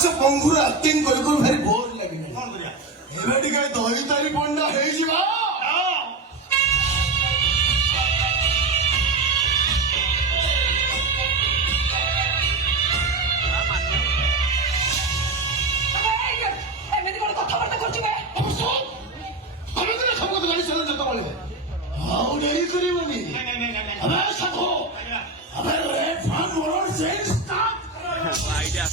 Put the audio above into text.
ସେ ବଙ୍ଗୁର ଆକ୍ଟିଂ କରି କରି ଭାରି ବୋର ଲାଗିଲା। କଣ କରିବା? ଏବେ ଟିକେ ଦହି ତାରି ପଣ୍ଡା ହେଇଯିବା। ଏମିତି କଣ କଥାବାର୍ତ୍ତା କରୁଛୁ ବେ? ଆମେ ତ ସବୁ କଥା ଜାଣି ସାରିଲେ ଯେତେବେଳେ ଆଉ ଡେରି କରିବନି। ଆମେ ସାଧୁ ଆମେ red farm road change start. Idea